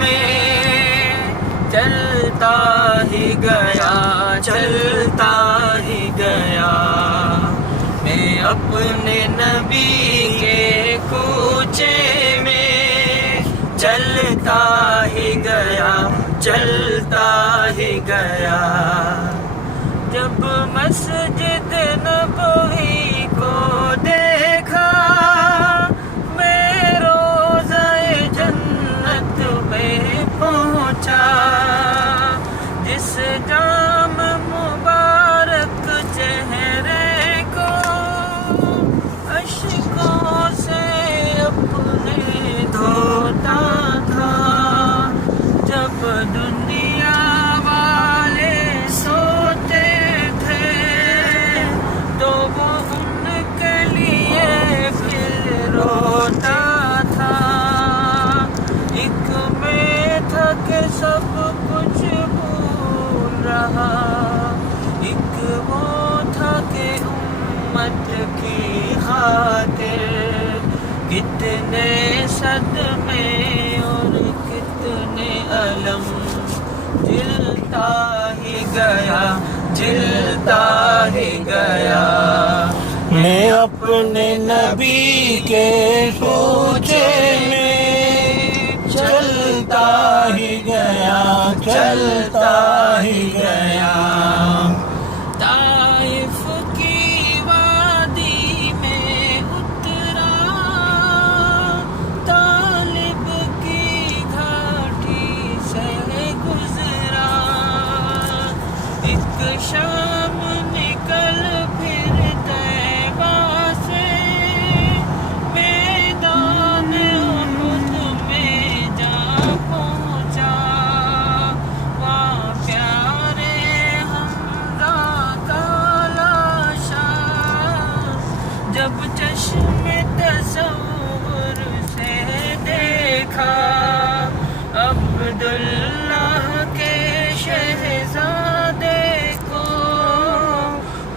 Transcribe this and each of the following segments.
میں چلتا ہی گیا، چلتا ہی گیا، میں اپنے نبی کے کوچے میں چلتا ہی گیا، چلتا ہی گیا۔ جب مسجد نبوی کو دیکھا، میں روضہ جنت میں پہنچا، جس جام مبارک چہرے کو اشکوں سے اپنے دھوتا تھا۔ جب دنیا والے سوتے تھے تو وہ ان کے لیے پھر روتا تھا۔ ایک میں تھا کہ سب کچھ بھول رہا، ایک وہ تھا کہ امت کی خاطر کتنے صدمے اور کتنے علم جلتا ہی گیا، جلتا ہی گیا۔ میں اپنے نبی کے کوچے میں چلتا ہی گیا، چلتا ہی گیا۔ طائف کی وادی میں اترا، طالب کی گھاٹی سے گزرا، ایک شام نکل پھر طیبہ سے میدان احد میں جا پہنچا۔ وہاں پیارے حمزہ کا لاشا جب چشم تصور سے دیکھا، عبداللہ کے شہزادے کو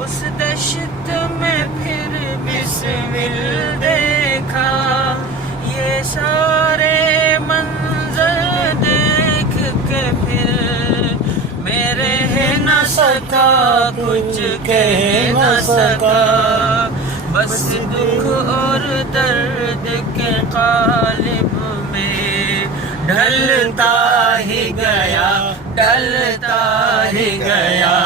اس دشت میں پھر بسمل دیکھا۔ یہ سارے منظر دیکھ کے پھر میں رہ نہ سکا، کچھ کہہ نہ سکا، بس دکھ اور درد کے قالب میں ڈھلتا ہی گیا، ڈھلتا ہی گیا۔